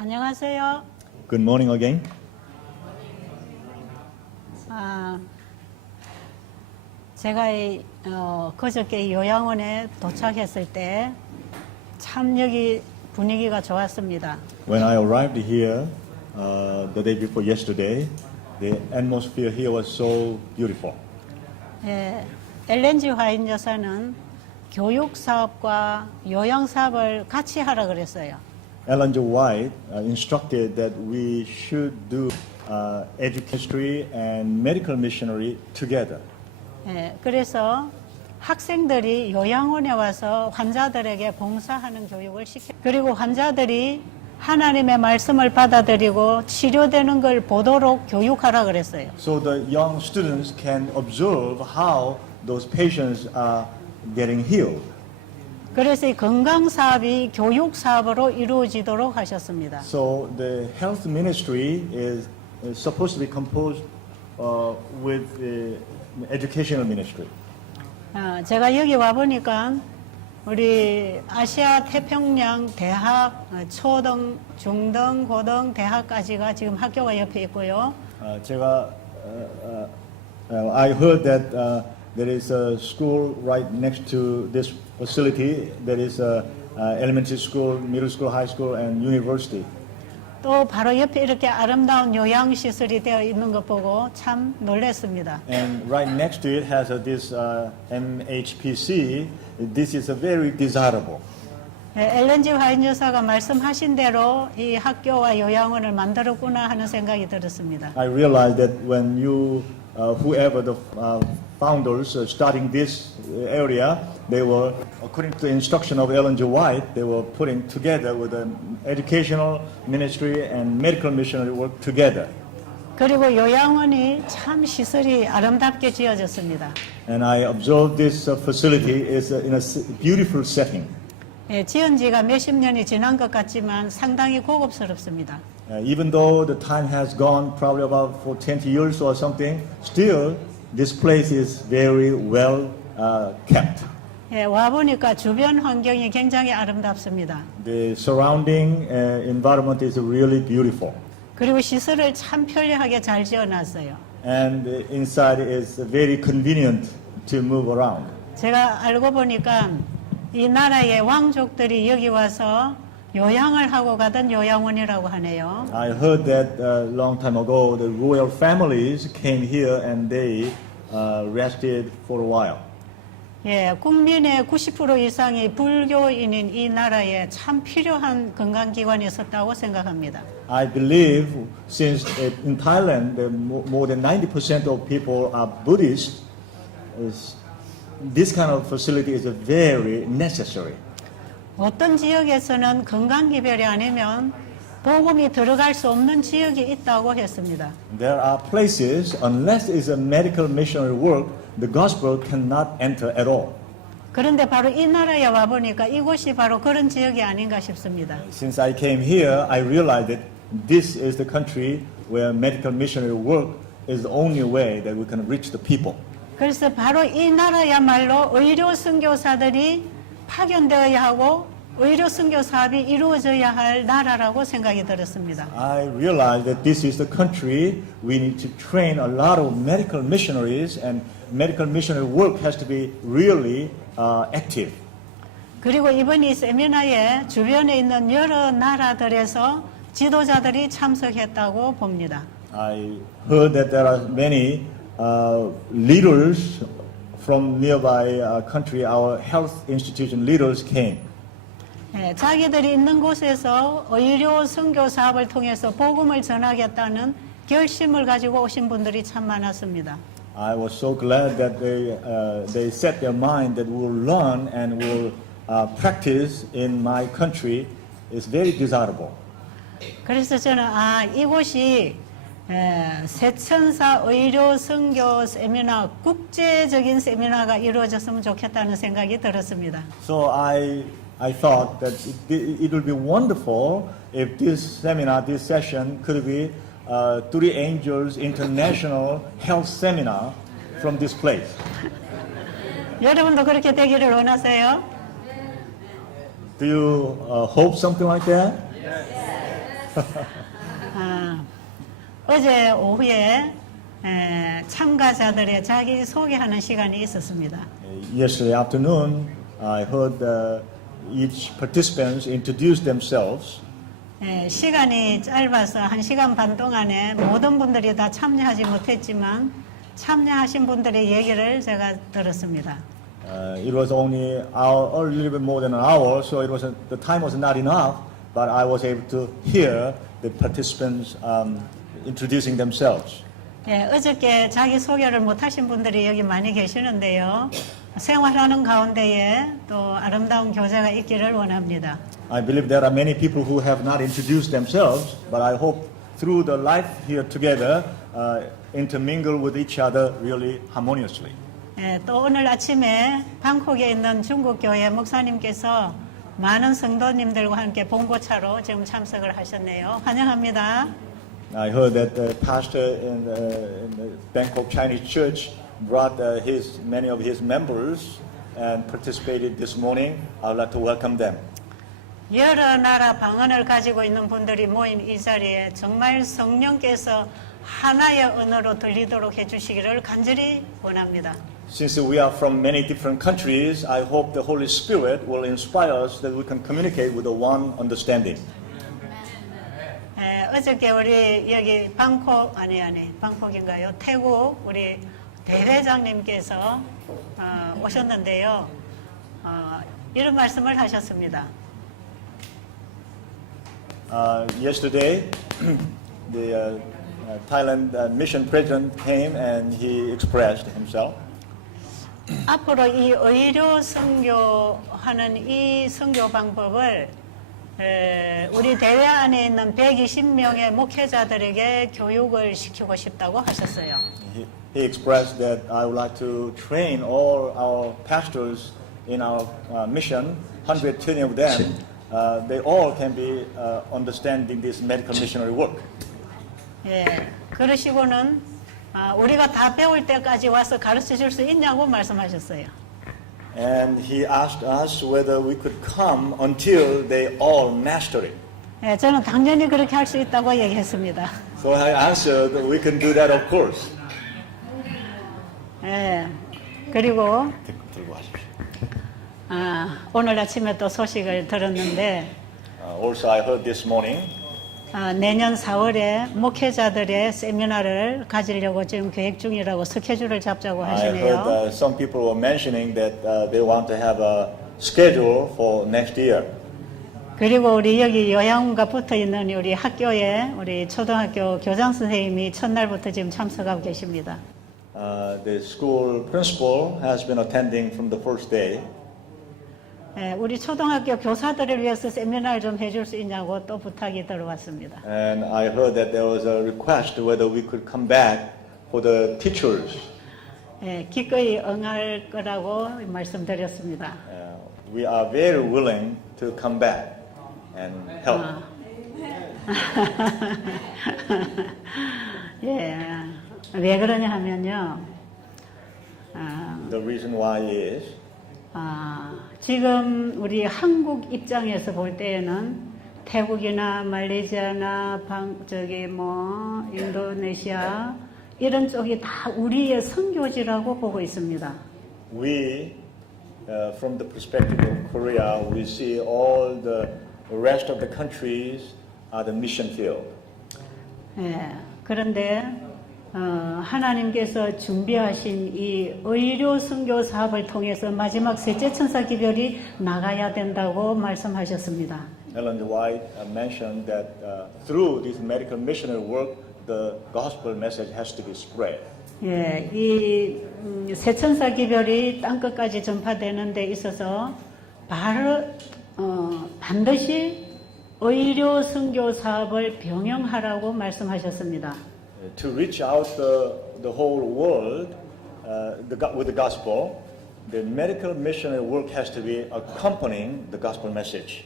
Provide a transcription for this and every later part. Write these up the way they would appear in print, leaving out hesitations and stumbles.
안녕하세요. Good morning again. 제가 그저께 요양원에 도착했을 때 참 여기 분위기가 좋았습니다. When I arrived here the day before yesterday, the atmosphere here was so beautiful. 엘렌 G. 화이트 여사는 교육 사업과 요양 사업을 같이 하라 그랬어요. Ellen G. White instructed that we should do education and medical missionary together. 그래서 학생들이 요양원에 와서 환자들에게 봉사하는 교육을 그리고 환자들이 하나님의 말씀을 받아들이고 치료되는 걸 보도록 교육하라 그랬어요. So the young students can observe how those patients are getting healed. 그래서 이 건강 사업이 교육 사업으로 이루어지도록 하셨습니다. So the health ministry is supposed to be composed with the educational ministry. 제가 여기 와 보니까 우리 아시아 태평양 대학 초등, 중등, 고등, 대학까지가 지금 학교가 옆에 있고요. I heard that there is a school right next to this facility. There is a elementary school, middle school, high school, and university. 또 바로 옆에 이렇게 아름다운 요양 시설이 되어 있는 것 보고 참 놀랐습니다. And right next to it has this MHPC. This is a very desirable. 엘렌 G. 화이트 여사가 말씀하신 대로 이 학교와 요양원을 만들었구나 하는 생각이 들었습니다. I realized that when you, whoever the founders starting this area, they were, according to the instruction of Ellen G. White, they were putting together with the educational ministry and medical missionary work together. 그리고 요양원이 참 시설이 아름답게 지어졌습니다. And I observed this facility is in a beautiful setting. 지은 지가 몇십 년이 지난 것 같지만 상당히 고급스럽습니다. Even though the time has gone probably about for 20 years or something, still this place is very well kept. 와 보니까 주변 환경이 굉장히 아름답습니다. The surrounding environment is really beautiful. 그리고 시설을 참 편리하게 잘 지어놨어요. And inside is very convenient to move around. 제가 알고 보니까 이 나라의 왕족들이 여기 와서 요양을 하고 가던 요양원이라고 하네요. I heard that a long time ago the royal families came here and they rested for a while. 국민의 90% 이상이 불교인인 이 나라에 참 필요한 건강기관이 있었다고 생각합니다. I believe since in Thailand more than 90% of people are Buddhist, this kind of facility is very necessary. 어떤 지역에서는 건강기별이 아니면 복음이 들어갈 수 없는 지역이 있다고 했습니다. There are places, unless it's a medical missionary work, the gospel cannot enter at all. 그런데 바로 이 나라에 와 보니까 이곳이 바로 그런 지역이 아닌가 싶습니다. Since I came here, I realized that this is the country where medical missionary work is the only way that we can reach the people. 그래서 바로 이 나라야말로 의료 선교사들이 파견되어야 하고 의료 선교 사업이 이루어져야 할 나라라고 생각이 들었습니다. I realized that this is the country we need to train a lot of medical missionaries, and medical missionary work has to be really active. 그리고 이번 이 세미나에 주변에 있는 여러 나라들에서 지도자들이 참석했다고 봅니다. I heard that there are many leaders from nearby country. Our health institution leaders came. 자기들이 있는 곳에서 의료 선교 사업을 통해서 복음을 전하겠다는 결심을 가지고 오신 분들이 참 많았습니다. I was so glad that they set their mind that we will learn and will practice in my country. Is very desirable. 그래서 저는 이곳이 세천사 의료 선교 세미나 국제적인 세미나가 이루어졌으면 좋겠다는 생각이 들었습니다. So I thought that it would be wonderful if this seminar, this session could be Three Angels International Health Seminar from this place. 여러분도 그렇게 되기를 원하세요? Do you hope something like that? 어제 오후에 참가자들의 자기 소개하는 시간이 있었습니다. Yesterday afternoon, I heard each participants introduce themselves. 시간이 짧아서 1시간 반 동안에 모든 분들이 다 참여하지 못했지만 참여하신 분들의 얘기를 제가 들었습니다. It was only a little bit more than an hour, so the time was not enough, but I was able to hear the participants introducing themselves. 어저께 자기 소개를 못하신 분들이 여기 많이 계시는데요. 생활하는 가운데에 또 아름다운 교제가 있기를 원합니다. I believe there are many people who have not introduced themselves, but I hope through the life here together, intermingle with each other really harmoniously. 또 오늘 아침에 방콕에 있는 중국교회 목사님께서 많은 성도님들과 함께 봉고차로 지금 참석을 하셨네요. 환영합니다. I heard that the pastor in the Bangkok Chinese Church brought many of his members and participated this morning. I would like to welcome them. 여러 나라 방언을 가지고 있는 분들이 모인 이 자리에 정말 성령께서 하나의 언어로 들리도록 해주시기를 간절히 원합니다. Since we are from many different countries, I hope the Holy Spirit will inspire us that we can communicate with the one understanding. 어저께 우리 여기 방콕인가요? 태국 우리 대회장님께서 오셨는데요. 이런 말씀을 하셨습니다. Yesterday, the Thailand mission president came and he expressed himself. 앞으로 이 의료 선교하는 이 선교 방법을 우리 대회 안에 있는 120명의 목회자들에게 교육을 시키고 싶다고 하셨어요. He expressed that I would like to train all our pastors in our mission, 120 of them. They all can be understanding this medical missionary work. 그러시고는 우리가 다 배울 때까지 와서 가르쳐 줄 수 있냐고 말씀하셨어요. And he asked us whether we could come until they all master it. 저는 당연히 그렇게 할 수 있다고 얘기했습니다. So I answered that we can do that, of course. 그리고 들고 하십시오. 오늘 아침에 또 소식을 들었는데 Also, I heard this morning. 내년 4월에 목회자들의 세미나를 가지려고 지금 계획 중이라고 스케줄을 잡자고 I 하시네요. heard some people were mentioning that they want to have a schedule for next year. 그리고 우리 여기 요양원과 붙어 있는 우리 학교에 우리 초등학교 교장 선생님이 첫날부터 지금 참석하고 계십니다. The school principal has been attending from the first day. 우리 초등학교 교사들을 위해서 세미나를 좀 해줄 수 있냐고 또 부탁이 들어왔습니다. And I heard that there was a request whether we could come back for the teachers. 기꺼이 응할 거라고 말씀드렸습니다. We are very willing to come back and help. 왜 그러냐 하면요. The reason why is 지금 우리 한국 입장에서 볼 때에는 태국이나 말레이시아나 인도네시아 이런 쪽이 다 우리의 선교지라고 보고 있습니다. We, from the perspective of Korea, we see all the rest of the countries are the mission field. 그런데 하나님께서 준비하신 이 의료 선교 사업을 통해서 마지막 셋째 천사 기별이 나가야 된다고 말씀하셨습니다. Ellen White mentioned that through this medical missionary work, the gospel message has to be spread. 이 세천사 기별이 땅 끝까지 전파되는 데 있어서 반드시 의료 선교 사업을 병행하라고 말씀하셨습니다. To reach out the whole world with the gospel, the medical missionary work has to be accompanying the gospel message.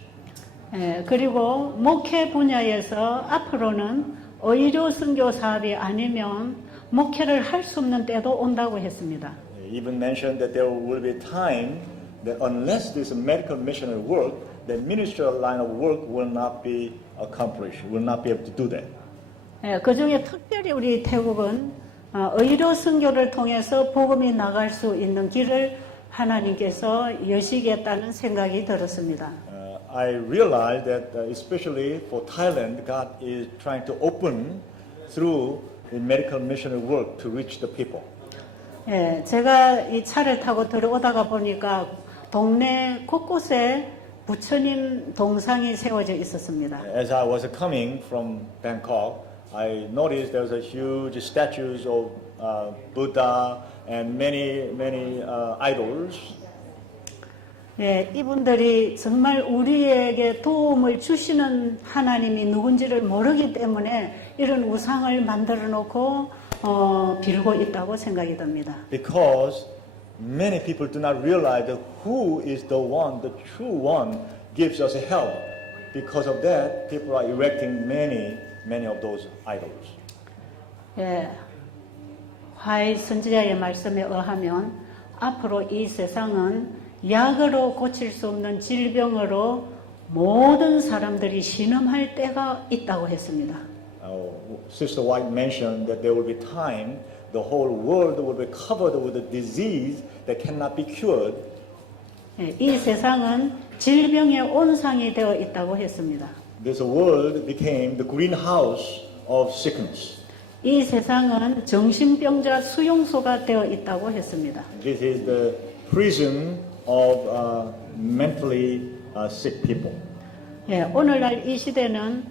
그리고 목회 분야에서 앞으로는 의료 선교 사업이 아니면 목회를 할 수 없는 때도 온다고 했습니다. He even mentioned that there will be time that unless this medical missionary work, the ministerial line of work will not be accomplished, will not be able to do that. 예, 그 중에 특별히 우리 태국은 의료 선교를 통해서 복음이 나갈 수 있는 길을 하나님께서 여시겠다는 생각이 들었습니다. I realize that especially for Thailand, God is trying to open through the medical missionary work to reach the people. 예, 제가 이 차를 타고 들어오다가 보니까 동네 곳곳에 부처님 동상이 세워져 있었습니다. As I was coming from Bangkok, I noticed there was a huge statues of Buddha and many idols. 예, 이분들이 정말 우리에게 도움을 주시는 하나님이 누군지를 모르기 때문에 이런 우상을 만들어 놓고 빌고 있다고 생각이 듭니다. Because many people do not realize that who is the one, the true one, gives us help. Because of that, people are erecting many of those idols. 예, 화이 선지자의 말씀에 의하면 앞으로 이 세상은 약으로 고칠 수 없는 질병으로 모든 사람들이 신음할 때가 있다고 했습니다. Sister White mentioned that there will be time the whole world will be covered with a disease that cannot be cured. 예, 이 세상은 질병의 온상이 되어 있다고 했습니다. This world became the greenhouse of sickness. 이 세상은 정신병자 수용소가 되어 있다고 했습니다. This is the prison of mentally sick people. 예, 오늘날 이 시대는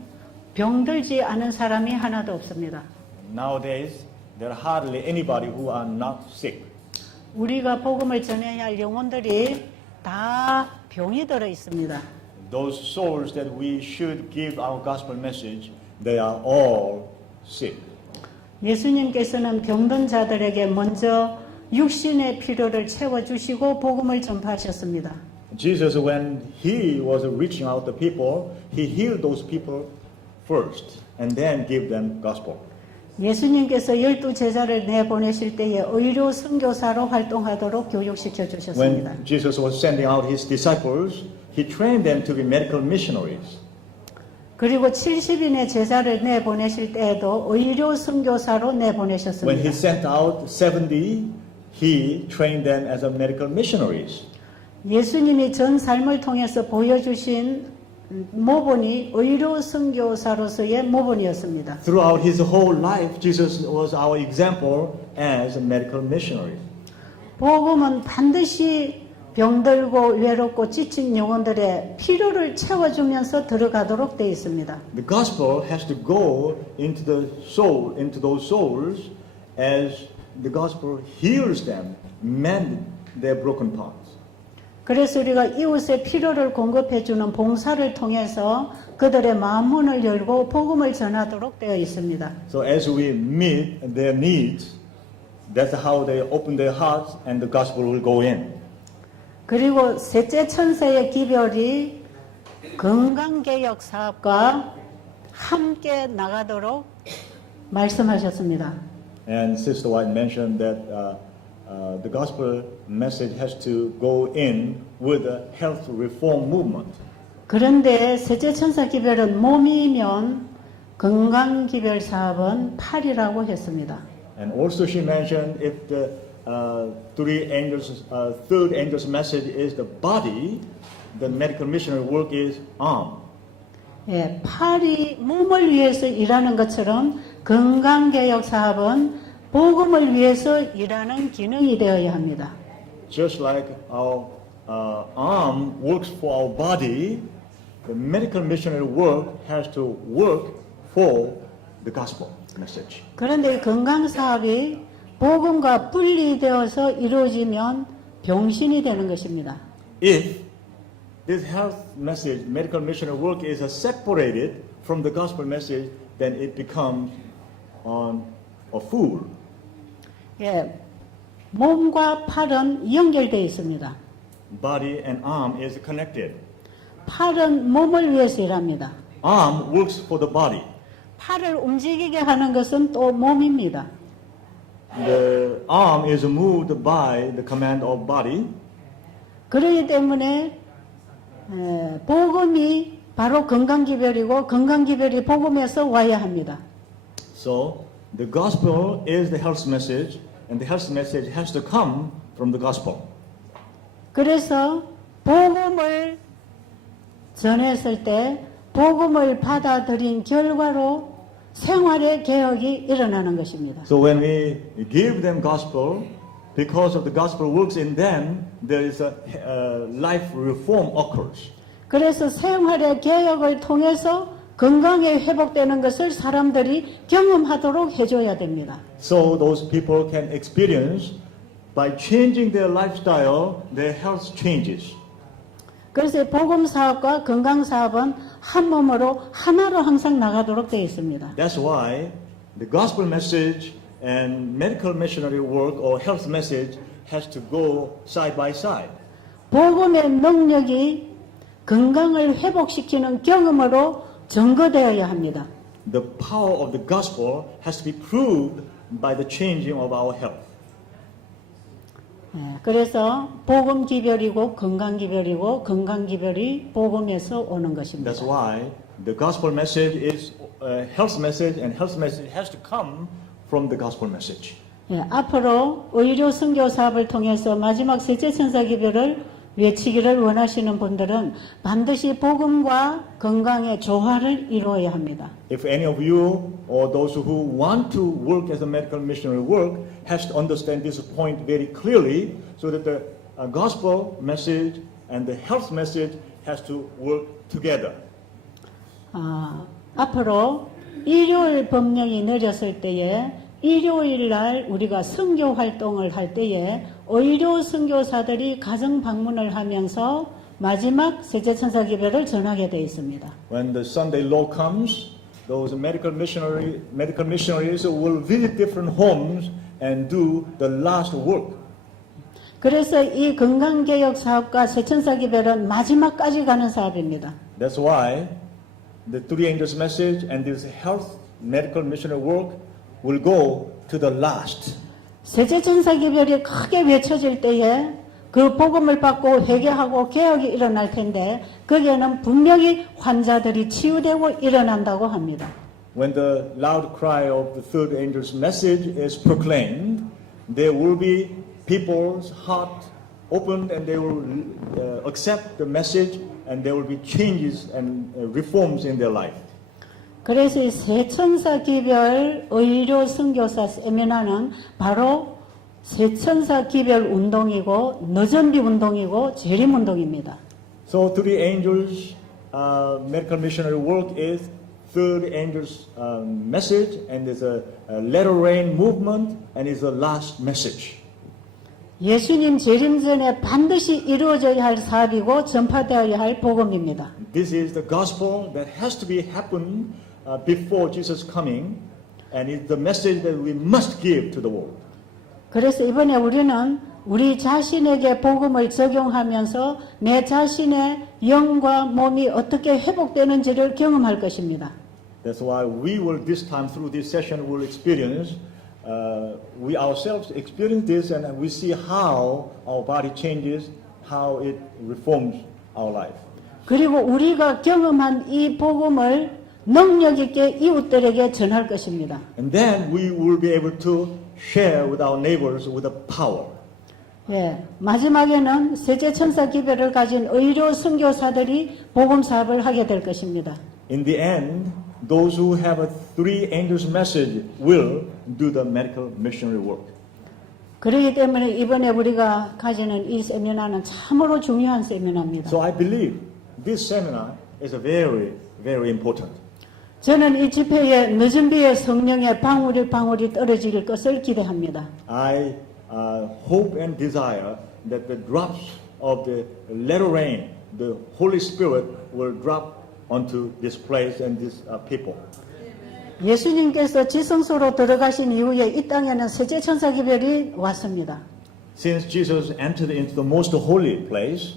병들지 않은 사람이 하나도 없습니다. Nowadays, there are hardly anybody who are not sick. 우리가 복음을 전해야 할 영혼들이 다 병이 들어 있습니다. Those souls that we should give our gospel message, they are all sick. 예수님께서는 병든 자들에게 먼저 육신의 필요를 채워주시고 복음을 전파하셨습니다. Jesus, when he was reaching out to people, he healed those people first and then give them gospel. 예수님께서 12 제자를 내보내실 때에 의료 선교사로 활동하도록 교육시켜 주셨습니다. When Jesus was sending out his disciples, he trained them to be medical missionaries. 그리고 70인의 제자를 내보내실 때에도 의료 선교사로 When he 내보내셨습니다. sent out 70, he trained them as a medical missionaries. 예수님이 전 삶을 통해서 보여주신 모본이 의료 선교사로서의 모본이었습니다. Throughout his whole life, Jesus was our example as a medical missionary. 복음은 반드시 병들고 외롭고 지친 영혼들의 필요를 채워주면서 들어가도록 되어 있습니다. The gospel has to go into the soul, into those souls, as the gospel heals them, mend their broken parts. 그래서 우리가 이웃의 필요를 공급해주는 봉사를 통해서 그들의 마음문을 열고 복음을 전하도록 되어 있습니다. So as we meet their needs, that's how they open their hearts and the gospel will go in. 그리고 셋째 천사의 기별이 건강개혁 사업과 함께 나가도록 말씀하셨습니다. And Sister White mentioned that the gospel message has to go in with the health reform movement. 그런데 셋째 천사 기별은 몸이면 건강기별 사업은 팔이라고 했습니다. And also she mentioned if the third angel's message is the body, the medical missionary work is arm. 예, 팔이 몸을 위해서 일하는 것처럼 건강개혁 사업은 복음을 위해서 일하는 기능이 되어야 합니다. Just like our arm works for our body, the medical missionary work has to work for the gospel message. 그런데 이 건강 사업이 복음과 분리되어서 이루어지면 병신이 되는 것입니다. If this health message, medical missionary work is separated from the gospel message, then it becomes a fool. 예, 몸과 팔은 연결되어 있습니다. Body and arm is connected. 팔은 몸을 위해서 일합니다. Arm works for the body. 팔을 움직이게 하는 것은 또 몸입니다. The arm is moved by the command of body. 그렇기 때문에 복음이 바로 건강기별이고 건강기별이 복음에서 와야 합니다. So the gospel is the health message, and the health message has to come from the gospel. 그래서 복음을 전했을 때 복음을 받아들인 결과로 생활의 개혁이 일어나는 것입니다. So when we give them gospel, because of the gospel works in them, there is a life reform occurs. 그래서 생활의 개혁을 통해서 건강이 회복되는 것을 사람들이 경험하도록 해줘야 됩니다. So those people can experience by changing their lifestyle, their health changes. 그래서 복음 사업과 건강 사업은 한 몸으로 하나로 항상 나가도록 되어 있습니다. That's why the gospel message and medical missionary work or health message has to go side by side. 복음의 능력이 건강을 회복시키는 경험으로 증거되어야 합니다. The power of the gospel has to be proved by the changing of our health. 그래서 복음 기별이고 건강 기별이고 건강 기별이 복음에서 오는 것입니다. That's why the gospel message is a health message, and health message has to come from the gospel message. 앞으로 의료 선교 사업을 통해서 마지막 셋째 천사 기별을 외치기를 원하시는 분들은 반드시 복음과 건강의 조화를 이루어야 합니다. If any of you or those who want to work as a medical missionary work has to understand this point very clearly, so that the gospel message and the health message has to work together. 앞으로 일요일 법령이 내렸을 때에 일요일 날 우리가 선교 활동을 할 때에 의료 선교사들이 가정 방문을 하면서 마지막 셋째 천사 기별을 전하게 되어 있습니다. When the Sunday law comes, those medical missionaries will visit different homes and do the last work. 그래서 이 건강개혁 사업과 셋천사 기별은 마지막까지 가는 사업입니다. That's why the three angels message and this health medical missionary work will go to the last. 셋째 천사 기별이 크게 외쳐질 때에 그 복음을 받고 회개하고 개혁이 일어날 텐데 거기에는 분명히 환자들이 치유되고 일어난다고 합니다. When the loud cry of the third angel's message is proclaimed, there will be people's heart opened and they will accept the message, and there will be changes and reforms in their life. 그래서 이 세천사 기별 의료 선교사 세미나는 바로 세천사 기별 운동이고 너전비 운동이고 재림 운동입니다. So three angels medical missionary work is third angel's message, and there's a latter rain movement, and is the last message. 예수님 재림 전에 반드시 이루어져야 할 사업이고 전파되어야 할 복음입니다. This is the gospel that has to be happen before Jesus coming, and it's the message that we must give to the world. 그래서 이번에 우리는 우리 자신에게 복음을 적용하면서 내 자신의 영과 몸이 어떻게 회복되는지를 경험할 것입니다. That's why we will this time through this session will experience, we ourselves experience this, and we see how our body changes, how it reforms our life. 그리고 우리가 경험한 이 복음을 능력 있게 이웃들에게 전할 것입니다. And then we will be able to share with our neighbors with the power. 마지막에는 셋째 천사 기별을 가진 의료 선교사들이 복음 사업을 하게 될 것입니다. In the end, those who have a three angels message will do the medical missionary work. 그렇기 때문에 이번에 우리가 가지는 이 세미나는 참으로 중요한 세미나입니다. So I believe this seminar is a very, very important. 저는 이 집회에 늦은 비에 성령의 방울이 떨어질 것을 기대합니다. I hope and desire that the drops of the latter rain, the Holy Spirit, will drop onto this place and these people. 예수님께서 지성소로 들어가신 이후에 이 땅에는 셋째 천사 기별이 왔습니다. Since Jesus entered into the most holy place,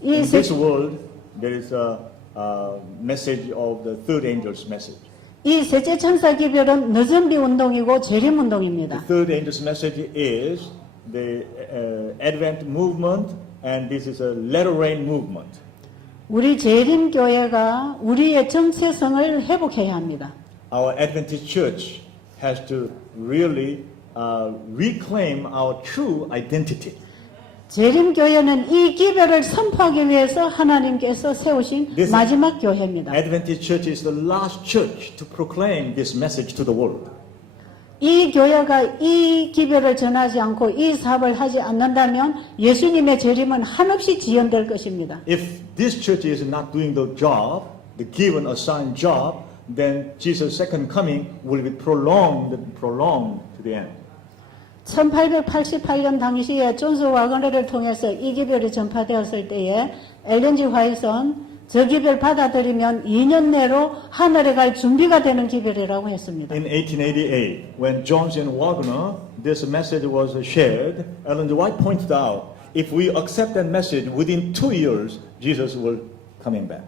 이 in this world there is a message of the third angel's message. 이 셋째 천사 기별은 늦은비 운동이고 재림 운동입니다. The third angel's message is the Advent movement, and this is a latter rain movement. 우리 재림교회가 우리의 정체성을 회복해야 합니다. Our Adventist Church has to really reclaim our true identity. 재림교회는 이 기별을 선포하기 위해서 하나님께서 세우신 This- 마지막 교회입니다. Adventist Church is the last church to proclaim this message to the world. 이 교회가 이 기별을 전하지 않고 이 사업을 하지 않는다면 예수님의 재림은 한없이 지연될 것입니다. If this church is not doing the job, the given assigned job, then Jesus' second coming will be prolonged to the end. 1888년 당시에 존스 와그너를 통해서 이 기별이 전파되었을 때에 엘렌 G 화이트는 저 기별 받아들이면 2년 내로 하늘에 갈 준비가 되는 기별이라고 했습니다. In 1888, when Jones and Wagner, this message was shared, Ellen G. White pointed out, if we accept that message, within 2 years, Jesus will coming back.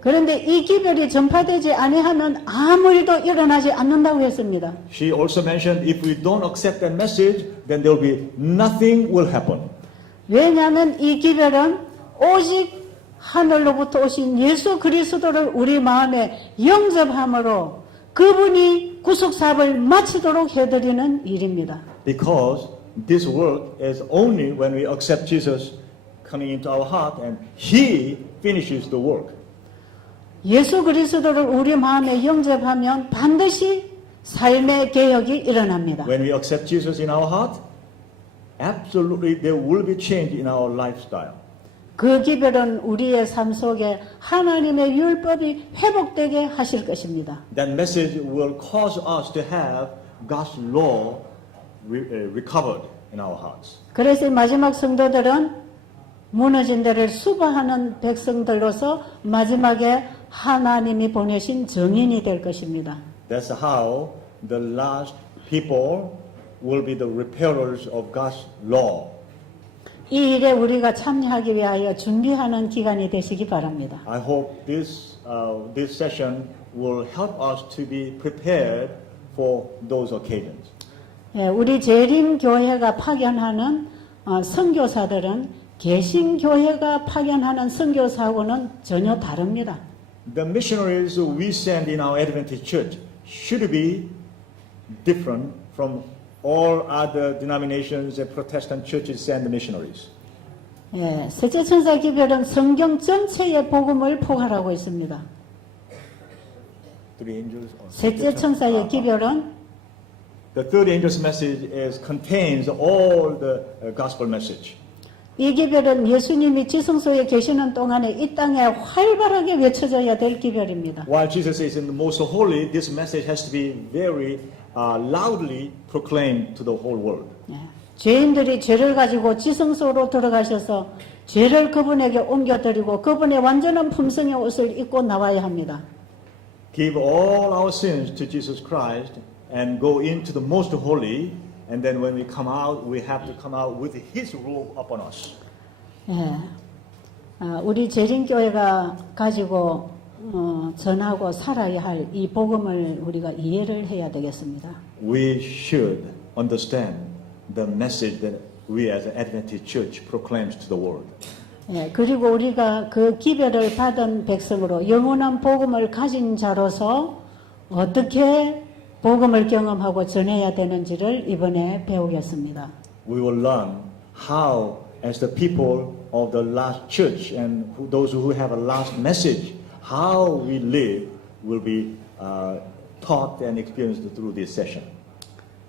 그런데 이 기별이 전파되지 아니하면 아무 일도 일어나지 않는다고 했습니다. She also mentioned if we don't accept that message, then there will be nothing will happen. 왜냐하면 이 기별은 오직 하늘로부터 오신 예수 그리스도를 우리 마음에 영접함으로 그분이 구속사업을 마치도록 해드리는 일입니다. Because this work is only when we accept Jesus coming into our heart and He finishes the work. 예수 그리스도를 우리 마음에 영접하면 반드시 삶의 개혁이 일어납니다. When we accept Jesus in our heart, absolutely there will be change in our lifestyle. 그 기별은 우리의 삶 속에 하나님의 율법이 회복되게 하실 것입니다. That message will cause us to have God's law recovered in our hearts. 그래서 이 마지막 성도들은 무너진 데를 수고하는 백성들로서 마지막에 하나님이 보내신 증인이 될 것입니다. That's how the last people will be the repairers of God's law. 이 일에 우리가 참여하기 위하여 준비하는 기간이 되시기 바랍니다. I hope this session will help us to be prepared for those occasions. 예, 우리 재림교회가 파견하는 선교사들은 개신교회가 파견하는 선교사하고는 전혀 다릅니다. The missionaries we send in our Adventist Church should be different from all other denominations and Protestant churches send missionaries. 예, 셋째 천사 기별은 성경 전체의 복음을 포괄하고 있습니다. Three angels. 셋째 천사의 기별은 The third angel's message contains all the gospel message. 이 기별은 예수님이 지성소에 계시는 동안에 이 땅에 활발하게 외쳐져야 될 기별입니다. While Jesus is in the most holy, this message has to be very loudly proclaimed to the whole world. 예, 죄인들이 죄를 가지고 지성소로 들어가셔서 죄를 그분에게 옮겨드리고 그분의 완전한 품성의 옷을 입고 나와야 합니다. Give all our sins to Jesus Christ and go into the most holy, and then when we come out, we have to come out with His robe upon us. 예, 우리 재림교회가 가지고 전하고 살아야 할 이 복음을 우리가 이해를 해야 되겠습니다. We should understand the message that we as an Adventist church proclaims to the world. 예, 그리고 우리가 그 기별을 받은 백성으로 영원한 복음을 가진 자로서 어떻게 복음을 경험하고 전해야 되는지를 이번에 배우겠습니다. We will learn how, as the people of the last church and those who have a last message, how we live will be taught and experienced through this session.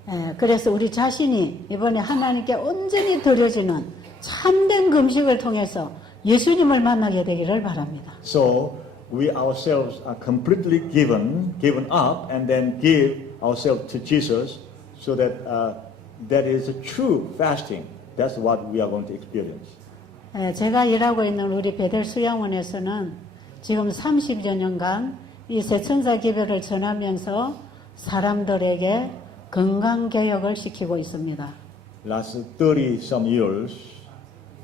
예, 그래서 우리 자신이 이번에 하나님께 온전히 드려지는 참된 금식을 통해서 예수님을 만나게 되기를 바랍니다. So we ourselves are completely given up and then give ourselves to Jesus so that that is a true fasting. That's what we are going to experience. 예, 제가 일하고 있는 우리 베델 수양원에서는 지금 30여 년간 이 세천사 기별을 전하면서 사람들에게 건강개혁을 시키고 있습니다. Last 30 some years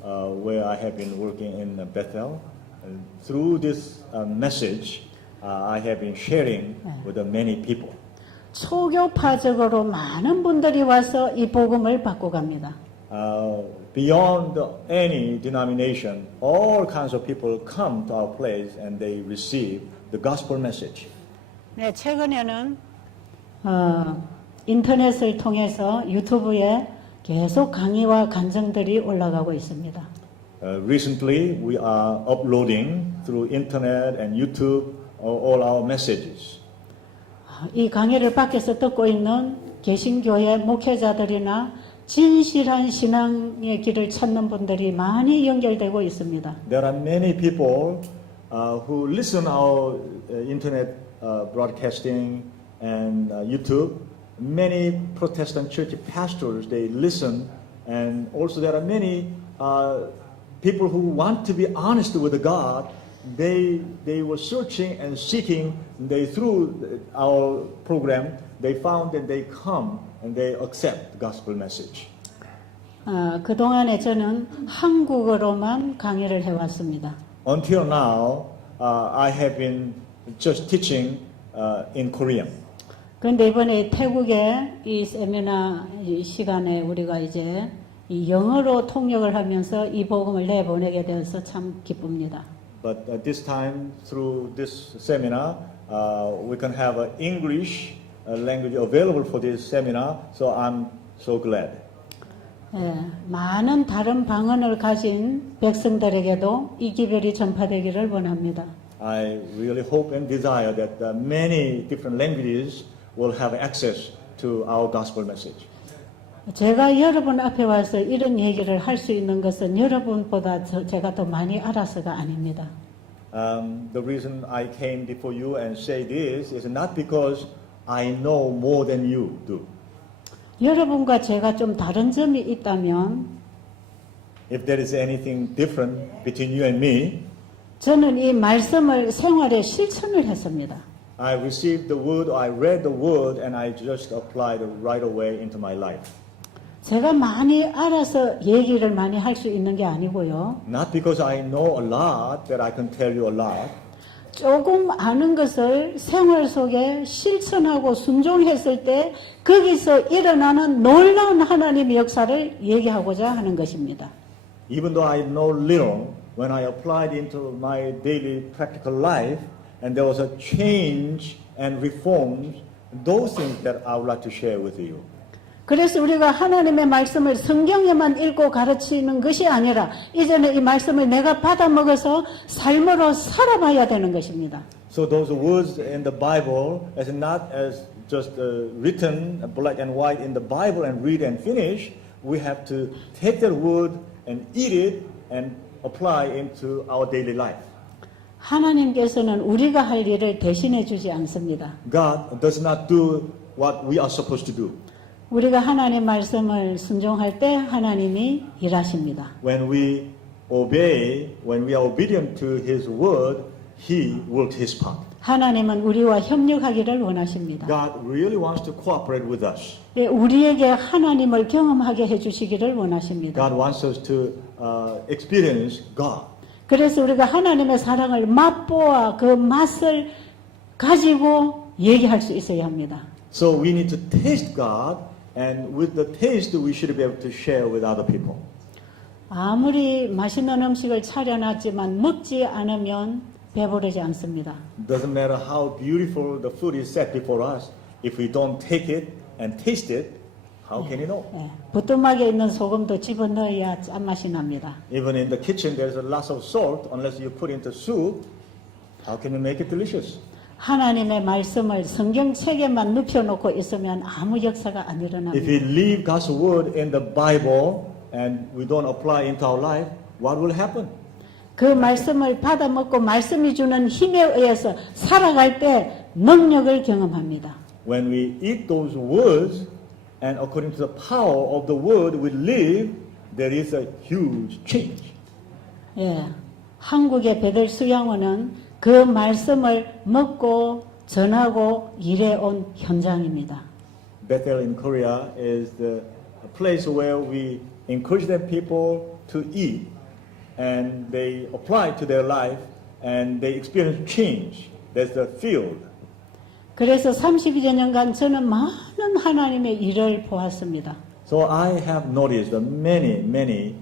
where I have been working in Bethel, and through this message I have been sharing with many people. 초교파적으로 많은 분들이 와서 이 복음을 받고 갑니다. beyond any denomination, all kinds of people come to our place and they receive the gospel message. 네, 최근에는 인터넷을 통해서 유튜브에 계속 강의와 간증들이 올라가고 있습니다. Recently, we are uploading through internet and YouTube all our messages. 이 강의를 밖에서 듣고 있는 개신교회 목회자들이나 진실한 신앙의 길을 찾는 분들이 많이 연결되고 있습니다. There are many people who listen our internet broadcasting and YouTube. Many Protestant church pastors, they listen, and also there are many people who want to be honest with God. They were searching and seeking. They through our program, they found that they come and they accept the gospel message. 그동안에 저는 한국어로만 강의를 해왔습니다. Until now, I have been just teaching in Korean. 그런데 이번에 태국의 이 세미나 이 시간에 우리가 이제 이 영어로 통역을 하면서 이 복음을 내보내게 되어서 참 기쁩니다. But at this time, through this seminar, we can have an English language available for this seminar, so I'm so glad. 예, 많은 다른 방언을 가진 백성들에게도 이 기별이 전파되기를 원합니다. I really hope and desire that many different languages will have access to our gospel message. 제가 여러분 앞에 와서 이런 얘기를 할 수 있는 것은 여러분보다 제가 더 많이 알아서가 아닙니다. The reason I came before you and say this is not because I know more than you do. 여러분과 제가 좀 다른 점이 있다면 If there is anything different between you and me, 저는 이 말씀을 생활에 실천을 했습니다. I received the word, I read the word, and I just applied it right away into my life. 제가 많이 알아서 얘기를 많이 할 수 있는 게 아니고요. Not because I know a lot that I can tell you a lot, 조금 아는 것을 생활 속에 실천하고 순종했을 때 거기서 일어나는 놀라운 하나님의 역사를 얘기하고자 하는 것입니다. even though I know little, when I applied into my daily practical life, and there was a change and reforms, those things that I would like to share with you. 그래서 우리가 하나님의 말씀을 성경에만 읽고 가르치는 것이 아니라 이제는 이 말씀을 내가 받아 먹어서 삶으로 살아봐야 되는 것입니다. So those words in the Bible, as not as just written black and white in the Bible and read and finish, we have to take that word and eat it and apply into our daily life. 하나님께서는 우리가 할 일을 대신해 주지 않습니다. God does not do what we are supposed to do. 우리가 하나님 말씀을 순종할 때 하나님이 일하십니다. When we obey, when we are obedient to His word, He works His part. 하나님은 우리와 협력하기를 원하십니다. God really wants to cooperate with us. 네, 우리에게 하나님을 경험하게 해주시기를 원하십니다. God wants us to experience God. 그래서 우리가 하나님의 사랑을 맛보아 그 맛을 가지고 얘기할 수 있어야 합니다. So we need to taste God, and with the taste, we should be able to share with other people. 아무리 맛있는 음식을 차려놨지만 먹지 않으면 배부르지 않습니다. Doesn't matter how beautiful the food is set before us, if we don't take it and taste it, how can you know? 네, 부뚜막에 있는 소금도 집어넣어야 짠맛이 납니다. Even in the kitchen, there's a lot of salt. Unless you put into soup, how can you make it delicious? 하나님의 말씀을 성경책에만 눕혀놓고 있으면 아무 역사가 안 If 일어납니다. we leave God's word in the Bible and we don't apply into our life, what will happen? 그 말씀을 받아먹고 말씀이 주는 힘에 의해서 살아갈 때 능력을 경험합니다. When we eat those words and according to the power of the word we live, there is a huge change. 예, 한국의 베들 수양원은 그 말씀을 먹고 전하고 일해온 현장입니다. Bethel in Korea is the place where we encourage the people to eat and they apply to their life and they experience change. That's the field. 그래서 32여 년간 저는 많은 하나님의 일을 보았습니다. So I have noticed that many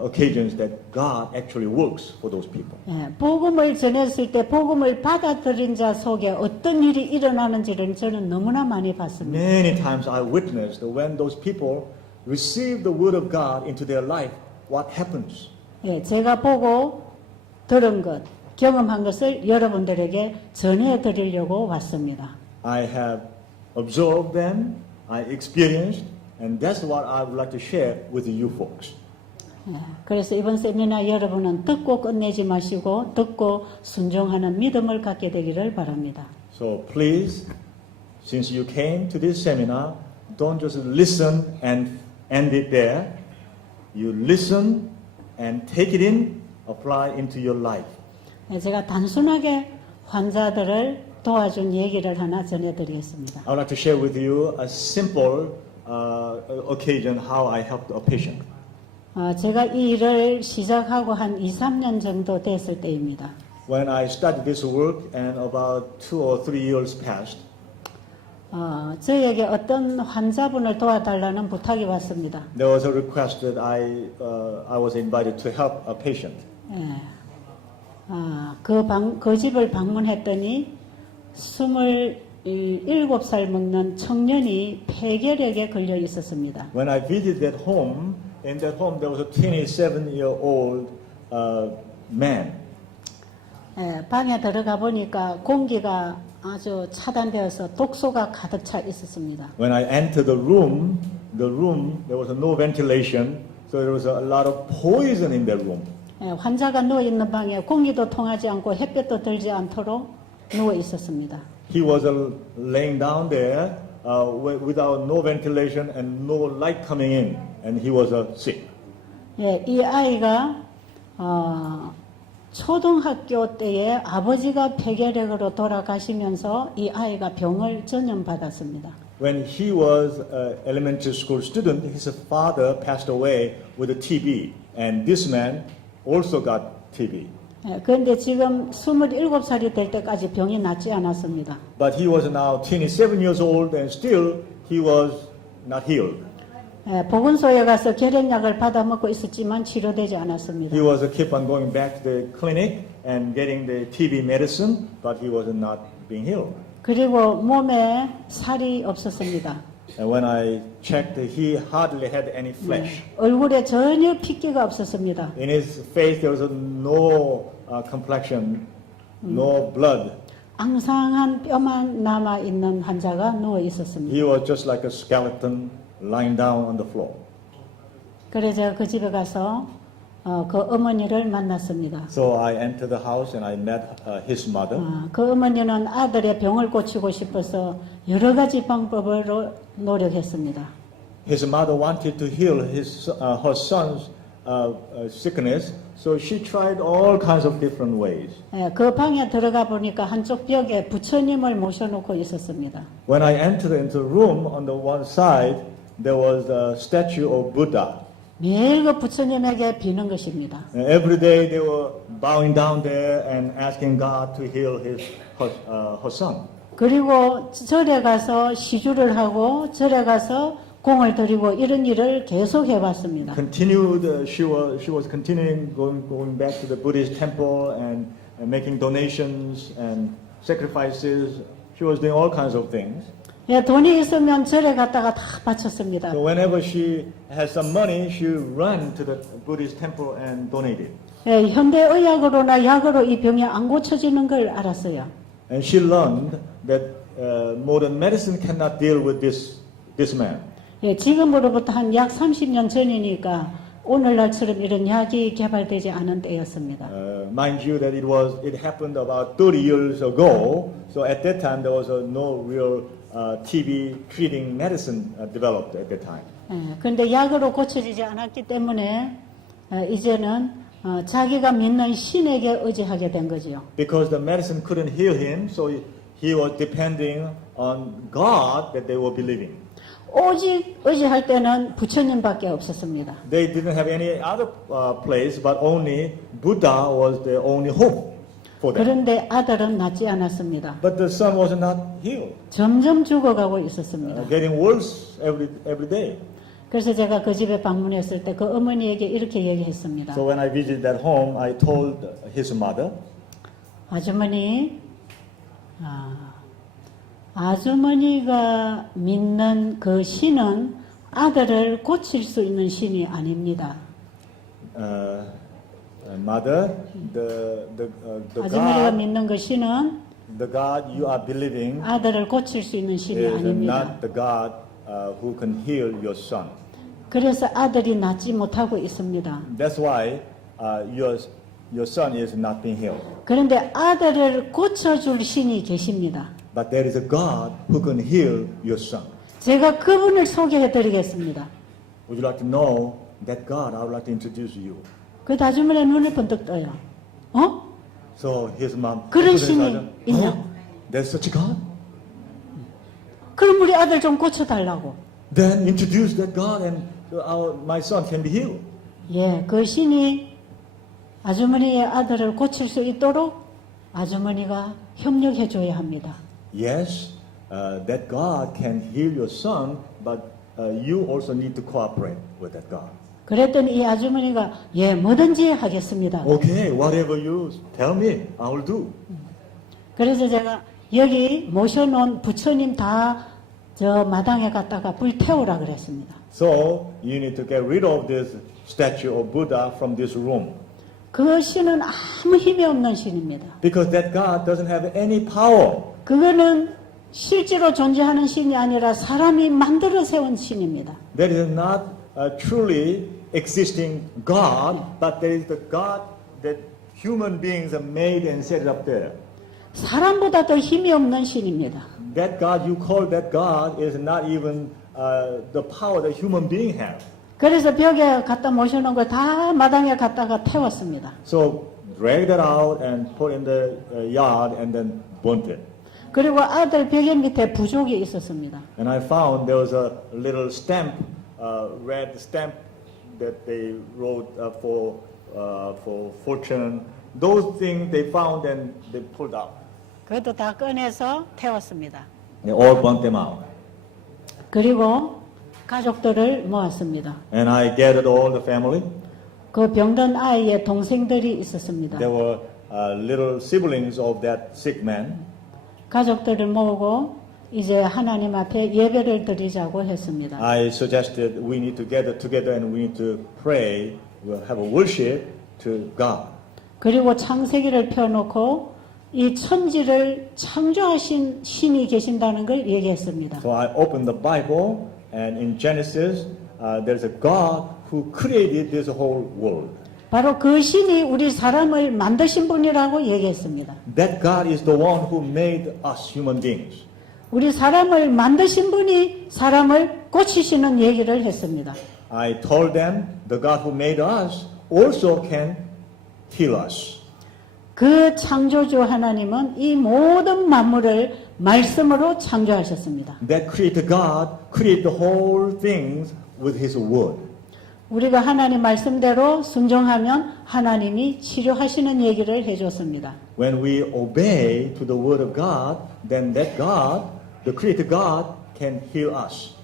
occasions that God actually works for those people. 예, 복음을 전했을 때 복음을 받아들인 자 속에 어떤 일이 일어나는지를 저는 너무나 많이 봤습니다. Many times I witnessed when those people receive the word of God into their life, what happens? 예, 제가 보고 들은 것, 경험한 것을 여러분들에게 전해 드리려고 왔습니다. I have observed them, I experienced, and that's what I would like to share with you folks. 예, 그래서 이번 세미나 여러분은 듣고 끝내지 마시고 듣고 순종하는 믿음을 갖게 되기를 바랍니다. So please, since you came to this seminar, don't just listen and end it there. You listen and take it in, apply into your life. 예, 제가 단순하게 환자들을 도와준 얘기를 하나 전해드리겠습니다. I would like to share with you a simple occasion how I helped a patient. 제가 이 일을 시작하고 한 2, 3년 정도 됐을 때입니다. When I started this work and about 2 or 3 years passed, 저에게 어떤 환자분을 도와달라는 부탁이 왔습니다. there was a request that I was invited to help a patient. 예. 그 집을 방문했더니 27살 먹는 청년이 폐결핵에 걸려 있었습니다. When I visited that home, in that home there was a 27-year-old man. 예, 방에 들어가 보니까 공기가 아주 차단되어서 독소가 가득 차 있었습니다. When I entered the room there was no ventilation, so there was a lot of poison in that room. 예, 환자가 누워 있는 방에 공기도 통하지 않고 햇볕도 들지 않도록 누워 있었습니다. He was laying down there without no ventilation and no light coming in, and he was sick. 예, 이 아이가 초등학교 때에 아버지가 폐결핵으로 돌아가시면서 이 아이가 병을 전염받았습니다. When he was an elementary school student, his father passed away with a TB, and this man also got TB. 예, 그런데 지금 27살이 될 때까지 병이 낫지 않았습니다. But he was now 27 years old, and still he was not healed. 예, 보건소에 가서 결핵약을 받아 먹고 있었지만 치료되지 않았습니다. He was keep on going back to the clinic and getting the TB medicine, but he was not being healed. 그리고 몸에 살이 없었습니다. And when I checked, he hardly had any flesh. 얼굴에 전혀 핏기가 없었습니다. In his face, there was no complexion, no blood. 앙상한 뼈만 남아 있는 환자가 누워 있었습니다. He was just like a skeleton lying down on the floor. 그래서 제가 그 집에 가서 그 어머니를 만났습니다. So I entered the house and I met his mother. 그 어머니는 아들의 병을 고치고 싶어서 여러 가지 방법으로 노력했습니다. His mother wanted to heal her son's sickness, so she tried all kinds of different ways. 예, 그 방에 들어가 보니까 한쪽 벽에 부처님을 모셔놓고 있었습니다. When I entered into the room, on the one side there was a statue of Buddha. 매일 그 부처님에게 비는 것입니다. And every day they were bowing down there and asking God to heal her son. 그리고 절에 가서 시주를 하고 절에 가서 공을 들이고 이런 일을 계속 해왔습니다. Continued, she was continuing going back to the Buddhist temple and making donations and sacrifices. She was doing all kinds of things. 예, 돈이 있으면 절에 갔다가 다 바쳤습니다. So whenever she has some money, she ran to the Buddhist temple and donated. 예, 현대의학으로나 약으로 이 병이 안 고쳐지는 걸 알았어요. And she learned that modern medicine cannot deal with this man. 예, 지금으로부터 한 약 30년 전이니까 오늘날처럼 이런 약이 개발되지 않은 때였습니다. Mind you that it happened about 30 years ago. So at that time there was no real TB treating medicine developed at that time. 그런데 약으로 고쳐지지 않았기 때문에 이제는 자기가 믿는 신에게 의지하게 된 거지요. Because the medicine couldn't heal him, so he was depending on God that they were believing. 오직 의지할 때는 부처님밖에 없었습니다. They didn't have any other place, but only Buddha was the only hope for them. 그런데 아들은 낫지 않았습니다. But the son was not healed, 점점 죽어가고 있었습니다. getting worse every day. 그래서 제가 그 집에 방문했을 때 그 어머니에게 이렇게 얘기했습니다. So when I visited that home, I told his mother, 아주머니, 아주머니가 믿는 그 신은 아들을 고칠 수 있는 신이 아닙니다. Mother, 아주머니가 믿는 그 신은 the God you are believing 아들을 고칠 수 있는 신이 is 아닙니다. not the God who can heal your son. 그래서 아들이 낫지 못하고 있습니다. That's why your son is not being healed. 그런데 아들을 고쳐줄 신이 계십니다. But there is a God who can heal your son. 제가 그분을 소개해 드리겠습니다. Would you like to know that God? I would like to introduce you. 그 아주머니 눈을 번뜩 떠요. 어? So his mom. 그런 신이 있냐? There's such a God? 그럼 우리 아들 좀 고쳐달라고. Then introduce that God and my son can be healed. 예, 그 신이 아주머니의 아들을 고칠 수 있도록 아주머니가 협력해 줘야 합니다. Yes, that God can heal your son, but you also need to cooperate with that God. 그랬더니 이 아주머니가 예, 뭐든지 하겠습니다. Okay, whatever you tell me, I will do. 그래서 제가 여기 모셔놓은 부처님 다 저 마당에 갔다가 불 태우라 그랬습니다. So you need to get rid of this statue of Buddha from this room. 그 신은 아무 힘이 없는 신입니다. Because that God doesn't have any power. 그거는 실제로 존재하는 신이 아니라 사람이 만들어 세운 신입니다. That is not a truly existing God, but that is the God that human beings have made and set it up there. 사람보다 더 힘이 없는 신입니다. That God you call that God is not even the power that human being have. 그래서 벽에 갖다 모셔놓은 걸 다 마당에 갖다가 태웠습니다. So drag that out and put in the yard and then burnt it. 그리고 아들 벽에 밑에 부족이 있었습니다. And I found there was a little stamp, red stamp that they wrote for fortune. Those things they found and they pulled out. 그것도 다 꺼내서 태웠습니다. They all burnt them out. 그리고 가족들을 모았습니다. And I gathered all the family. 그 병든 아이의 동생들이 있었습니다. There were little siblings of that sick man. 가족들을 모으고 이제 하나님 앞에 예배를 드리자고 했습니다. I suggested we need to gather together and we need to pray, we'll have a worship to God. 그리고 창세기를 펴놓고 이 천지를 창조하신 신이 계신다는 걸 얘기했습니다. So I opened the Bible and in Genesis there's a God who created this whole world. 바로 그 신이 우리 사람을 만드신 분이라고 얘기했습니다. That God is the one who made us human beings. 우리 사람을 만드신 분이 사람을 고치시는 얘기를 했습니다. I told them the God who made us also can heal us. 그 창조주 하나님은 이 모든 만물을 말씀으로 창조하셨습니다. That creator God created the whole things with His word. 우리가 하나님 말씀대로 순종하면 하나님이 치료하시는 얘기를 해줬습니다. When we obey to the word of God, then that God, the creator God, can heal us.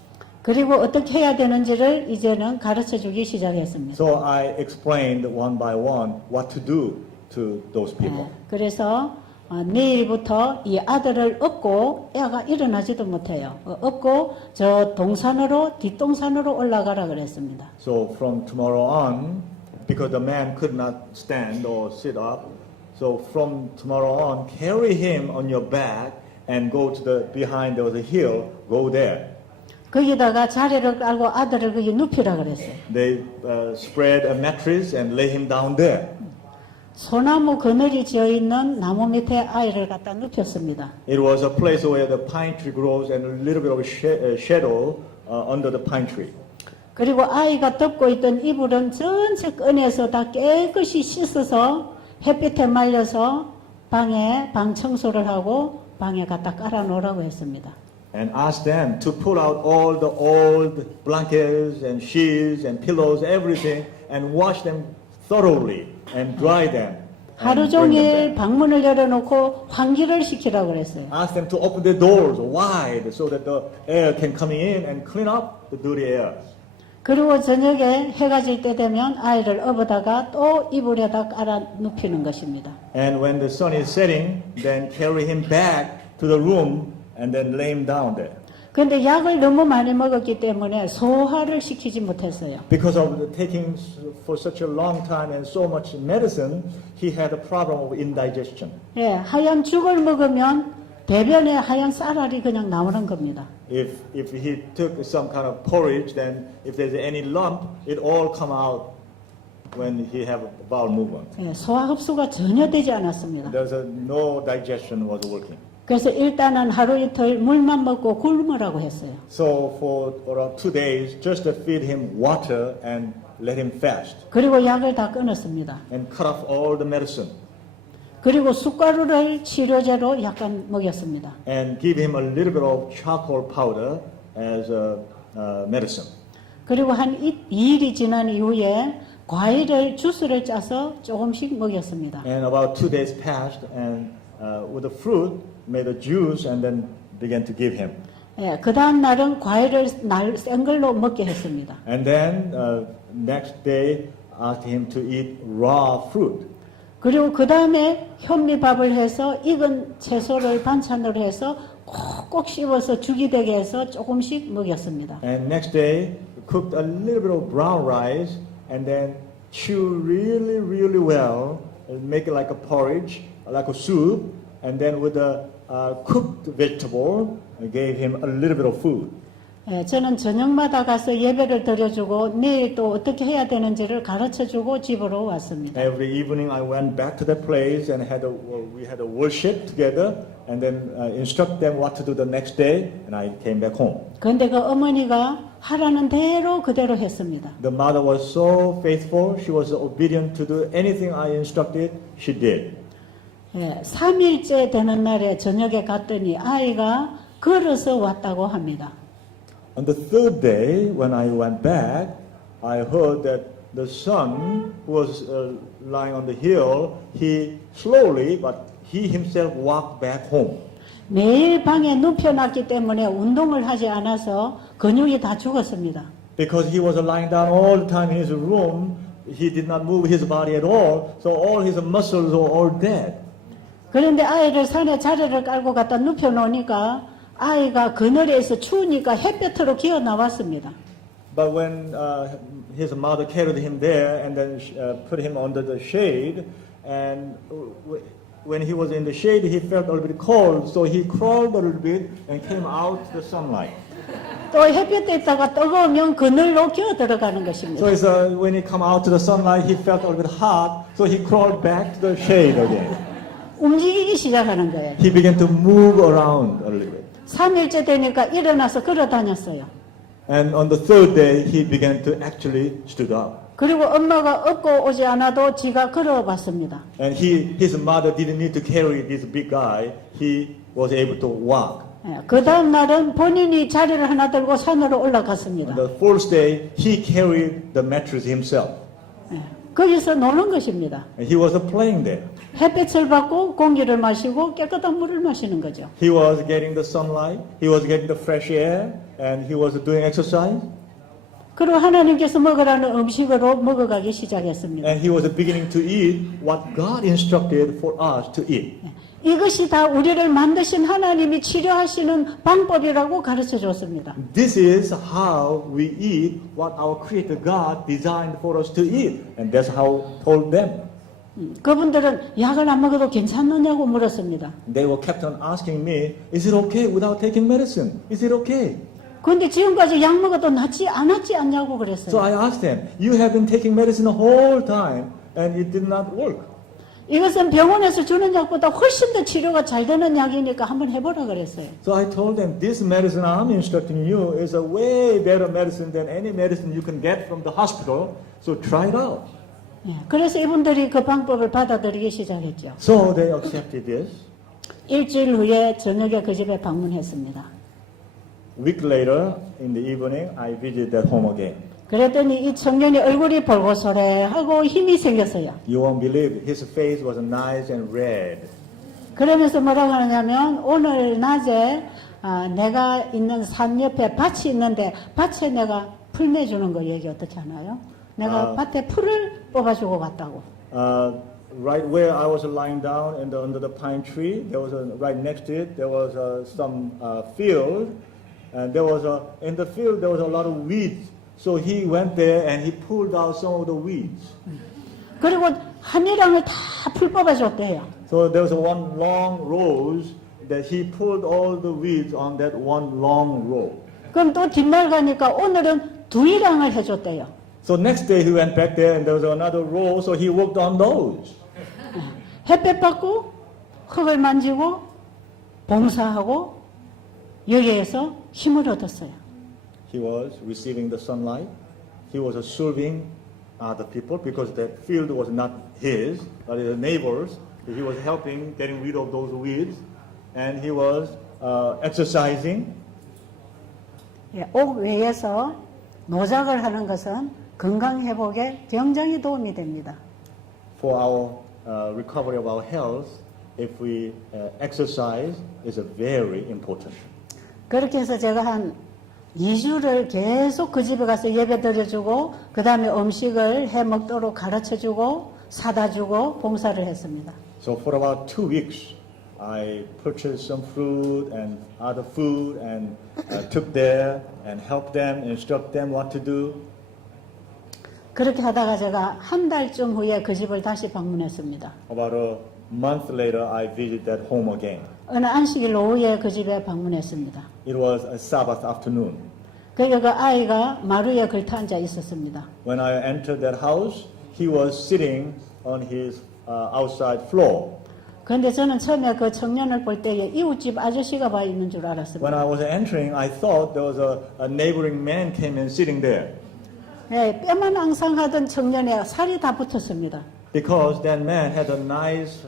그리고 어떻게 해야 되는지를 이제는 가르쳐 주기 시작했습니다. So I explained one by one what to do to those people. 그래서 내일부터 이 아들을 업고 애가 일어나지도 못해요. 업고 저 동산으로 뒷동산으로 올라가라 그랬습니다. So from tomorrow on, because the man could not stand or sit up, so from tomorrow on, carry him on your back and go to the behind there was a hill, go there. 거기다가 자리를 깔고 아들을 거기 눕히라 그랬어요. They spread a mattress and lay him down there. 소나무 그늘이 지어 있는 나무 밑에 아이를 갖다 눕혔습니다. It was a place where the pine tree grows and a little bit of shadow under the pine tree. 그리고 아이가 덮고 있던 이불은 전체 꺼내서 다 깨끗이 씻어서 햇빛에 말려서 방 청소를 하고 방에 갖다 깔아 놓으라고 했습니다. And asked them to pull out all the old blankets and sheets and pillows, everything, and wash them thoroughly and dry them. 하루 종일 방문을 열어놓고 환기를 시키라고 그랬어요. Ask them to open the doors wide so that the air can come in and clean up the dirty air. 그리고 저녁에 해가 질 때 되면 아이를 업어다가 또 이불에다 깔아 눕히는 것입니다. And when the sun is setting, then carry him back to the room and then lay him down there. 그런데 약을 너무 많이 먹었기 때문에 소화를 시키지 못했어요. Because of taking for such a long time and so much medicine, he had a problem of indigestion. 예, 하얀 죽을 먹으면 배변에 하얀 쌀알이 그냥 나오는 겁니다. If he took some kind of porridge, then if there's any lump, it all come out when he have bowel movement. 예, 소화 흡수가 전혀 되지 않았습니다. There's no digestion was working. 그래서 일단은 하루 이틀 물만 먹고 굶으라고 했어요. So for around 2 days, just to feed him water and let him fast 그리고 약을 다 끊었습니다. and cut off all the medicine 그리고 숟가루를 치료제로 약간 먹였습니다. and give him a little bit of charcoal powder as a medicine. 그리고 한 2일이 지난 이후에 과일을 주스를 짜서 조금씩 먹였습니다. And about 2 days passed, and with the fruit, made a juice and then began to give him. 예, 그 다음 날은 과일을 센 걸로 먹게 했습니다. And then next day, asked him to eat raw fruit. 그리고 그 다음에 현미밥을 해서 익은 채소를 반찬으로 해서 꼭꼭 씹어서 죽이 되게 해서 조금씩 먹였습니다. And next day, cooked a little bit of brown rice and then chew really, really well, and make it like a porridge, like a soup, and then with the cooked vegetable, I gave him a little bit of food. 예, 저는 저녁마다 가서 예배를 드려주고 내일 또 어떻게 해야 되는지를 가르쳐주고 집으로 왔습니다. Every evening, I went back to that place and we had a worship together, and then instruct them what to do the next day, and I came back home. 그런데 그 어머니가 하라는 대로 그대로 했습니다. The mother was so faithful; she was obedient to do anything I instructed. She did. 예, 3일째 되는 날에 저녁에 갔더니 아이가 걸어서 왔다고 합니다. On the third day, when I went back, I heard that the son who was lying on the hill, he slowly, but he himself walked back home. 매일 방에 눕혀놨기 때문에 운동을 하지 않아서 근육이 다 죽었습니다. Because he was lying down all the time in his room, he did not move his body at all, so all his muscles were all dead. 그런데 아이를 산에 자리를 깔고 갖다 눕혀놓으니까 아이가 그늘에서 추우니까 햇볕으로 기어 나왔습니다. But when his mother carried him there and then put him under the shade, and when he was in the shade, he felt a little bit cold, so he crawled a little bit and came out to the sunlight. 또 햇볕에 있다가 뜨거우면 그늘로 기어 들어가는 것입니다. So it's, when he come out to the sunlight, he felt a little bit hot, so he crawled back to the shade again. 움직이기 시작하는 거예요. He began to move around a little bit. 3일째 되니까 일어나서 걸어 다녔어요. And on the third day, he began to actually stood up. 그리고 엄마가 업고 오지 않아도 지가 걸어봤습니다. And his mother didn't need to carry this big guy. He was able to walk. 그 다음 날은 본인이 자리를 하나 들고 산으로 올라갔습니다. On the fourth day, he carried the mattress himself. 거기서 노는 것입니다. And he was playing there. 햇빛을 받고 공기를 마시고 깨끗한 물을 마시는 거죠. He was getting the sunlight, he was getting the fresh air, and he was doing exercise. 그리고 하나님께서 먹으라는 음식으로 먹어가기 시작했습니다. And he was beginning to eat what God instructed for us to eat. 이것이 다 우리를 만드신 하나님이 치료하시는 방법이라고 가르쳐 줬습니다. This is how we eat what our Creator God designed for us to eat. And that's how I told them. 그분들은 약을 안 먹어도 괜찮느냐고 물었습니다. They were kept on asking me, is it okay without taking medicine? Is it okay? 그런데 지금까지 약 먹어도 낫지 않았지 않냐고 So 그랬어요. I asked them, you have been taking medicine the whole time and it did not work. 이것은 병원에서 주는 약보다 훨씬 더 치료가 잘 되는 약이니까 한번 해보라 그랬어요. So I told them, this medicine I'm instructing you is a way better medicine than any medicine you can get from the hospital. So try it out. 그래서 이분들이 그 방법을 받아들이기 시작했죠. So they accepted this. 일주일 후에 저녁에 그 집에 방문했습니다. A week later, in the evening, I visited that home again. 그랬더니 이 청년이 얼굴이 볼고소래하고 힘이 생겼어요. You won't believe it. His face was nice and red. 그러면서 뭐라고 하냐면 오늘 낮에 내가 있는 산 옆에 밭이 있는데 밭에 내가 풀 내주는 거 얘기 어떻게 하나요? 내가 밭에 풀을 뽑아주고 갔다고. Right where I was lying down under the pine tree, there was right next to it there was some field, and in the field there was a lot of weeds. So he went there and he pulled out some of the weeds. 그리고 한 일왕을 다 풀 뽑아줬대요. So there was one long rows that he pulled all the weeds on that one long row. 그럼 또 뒷날 가니까 오늘은 두 일왕을 해줬대요. So next day he went back there and there was another row, so he worked on those. 햇볕 받고 흙을 만지고 봉사하고 여기에서 힘을 얻었어요. He was receiving the sunlight. He was serving other people because that field was not his, but his neighbors. He was helping getting rid of those weeds, and he was exercising. 예, 옥 외에서 노작을 하는 것은 건강 회복에 굉장히 도움이 됩니다. For our recovery of our health, if we exercise, is very important. 그렇게 해서 제가 한 2주를 계속 그 집에 가서 예배 드려주고 그 다음에 음식을 해 먹도록 가르쳐주고 사다 주고 봉사를 했습니다. So for about 2 weeks, I purchased some fruit and other food and took there and helped them, instruct them what to do. 그렇게 하다가 제가 한 달쯤 후에 그 집을 다시 방문했습니다. About a month later, I visited that home again. 어느 안식일 오후에 그 집에 방문했습니다. It was a Sabbath afternoon. 그러니까 그 아이가 마루에 걸터 앉아 있었습니다. When I entered that house, he was sitting on his outside floor. 그런데 저는 처음에 그 청년을 볼 때에 이웃집 아저씨가 와 있는 줄 알았습니다. When I was entering, I thought there was a neighboring man came in sitting there. 네, 뼈만 앙상하던 청년에 살이 다 붙었습니다. Because that man had a nice,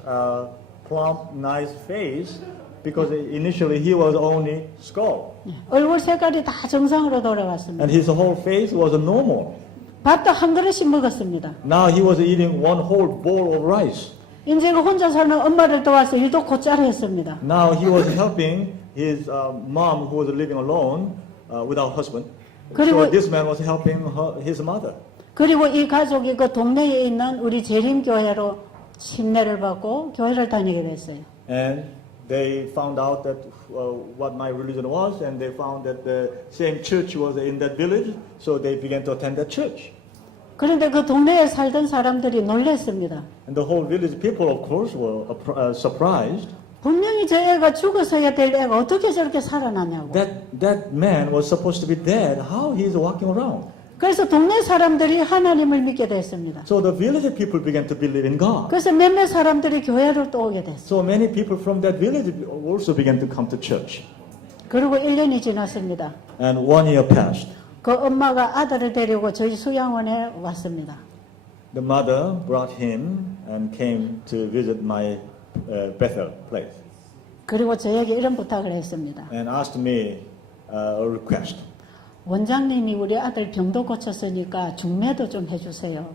plump, nice face. Because initially he was only skull, 얼굴 색깔이 다 정상으로 돌아왔습니다. and his whole face was normal. 밥도 한 그릇씩 먹었습니다. Now he was eating one whole bowl of rice. 이제 그 혼자 사는 엄마를 도와서 일도 곧잘 했습니다. Now he was helping his mom who was living alone without husband. So this man was helping his mother. 그리고 이 가족이 그 동네에 있는 우리 재림교회로 침례를 받고 교회를 다니게 됐어요. And they found out that what my religion was, and they found that the same church was in that village, so they began to attend that church. 그런데 그 동네에 살던 사람들이 놀랐습니다. And the whole village people, of course, were surprised. 분명히 저 애가 죽어서야 될 애가 어떻게 저렇게 살아나냐고. That man was supposed to be dead. How he is walking around? 그래서 동네 사람들이 하나님을 믿게 됐습니다. So the village people began to believe in God. 그래서 몇몇 사람들이 교회를 또 오게 됐어요. So many people from that village also began to come to church. 그리고 1년이 지났습니다. And 1 year passed. 그 엄마가 아들을 데리고 저희 수양원에 왔습니다. The mother brought him and came to visit my Bethel place. 그리고 저에게 이런 부탁을 했습니다. And asked me a request. 원장님이 우리 아들 병도 고쳤으니까 중매도 좀 해주세요.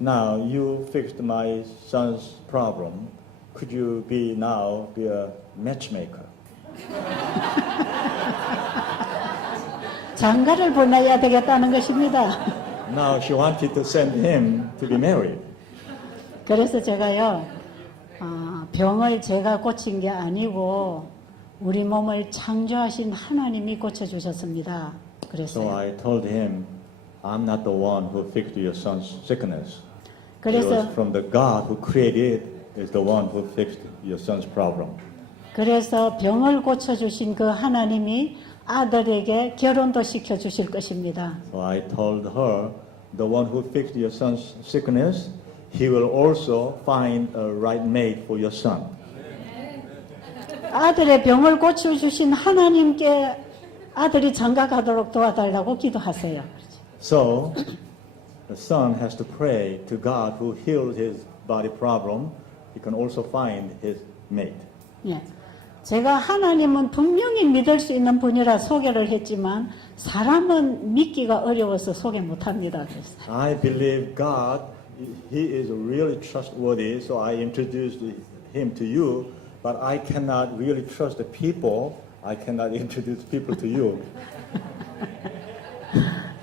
Now you fixed my son's problem. Could you be a matchmaker? 장가를 보내야 되겠다는 것입니다. Now she wanted to send him to be married. 그래서 제가요, 병을 제가 고친 게 아니고 우리 몸을 창조하신 하나님이 고쳐주셨습니다. So 그랬어요. I told him, I'm not the one who fixed your son's sickness. It 그래서 was from the God who created is the one who fixed your son's problem. 그래서 병을 고쳐주신 그 하나님이 아들에게 결혼도 시켜주실 것입니다. So I told her, the one who fixed your son's sickness, he will also find a right mate for your son. 아들의 병을 고쳐주신 하나님께 아들이 장가 가도록 도와달라고 기도하세요. So the son has to pray to God who heals his body problem. He can also find his mate. 예. 제가 하나님은 분명히 믿을 수 있는 분이라 소개를 했지만 사람은 믿기가 어려워서 소개 못합니다. 그랬어요. I believe God, He is really trustworthy, so I introduced Him to you, but I cannot really trust the people. I cannot introduce people to you.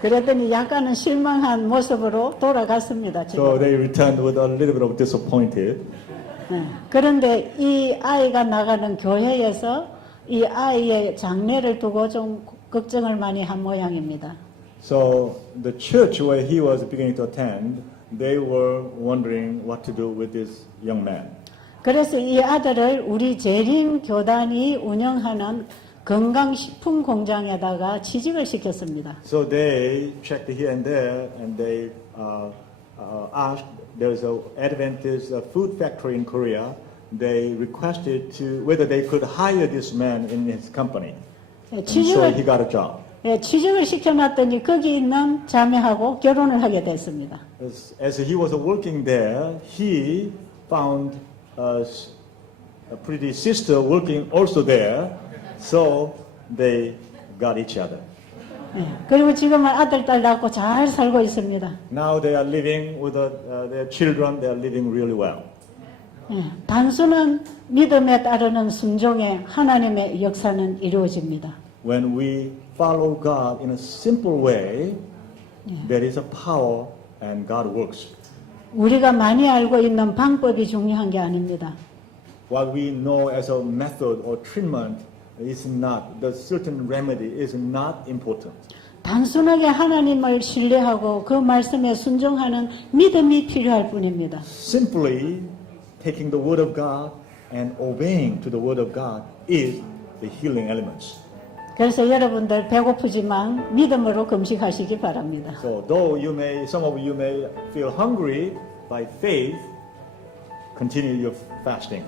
그랬더니 약간은 실망한 모습으로 돌아갔습니다. 지금. So they returned with a little bit of disappointed. 그런데 이 아이가 나가는 교회에서 이 아이의 장래를 두고 좀 걱정을 많이 한 모양입니다. So the church where he was beginning to attend, they were wondering what to do with this young man. 그래서 이 아들을 우리 재림 교단이 운영하는 건강식품 공장에다가 취직을 시켰습니다. So they checked here and there, and they asked. There's a Adventist food factory in Korea. They requested to whether they could hire this man in his company. And so he got a job. 취직을 시켜놨더니 거기 있는 자매하고 결혼을 하게 됐습니다. As he was working there, he found a pretty sister working also there. So they got each other. 그리고 지금은 아들, 딸 낳고 잘 살고 있습니다. Now they are living with their children. They are living really well. 단순한 믿음에 따르는 순종에 하나님의 역사는 이루어집니다. When we follow God in a simple way, there is a power and God works. 우리가 많이 알고 있는 방법이 중요한 게 아닙니다. What we know as a method or treatment is not, the certain remedy is not important. 단순하게 하나님을 신뢰하고 그 말씀에 순종하는 믿음이 필요할 뿐입니다. Simply taking the word of God and obeying to the word of God is the healing elements. 그래서 여러분들 배고프지만 믿음으로 금식하시기 바랍니다. So though some of you may feel hungry, by faith, continue your fasting.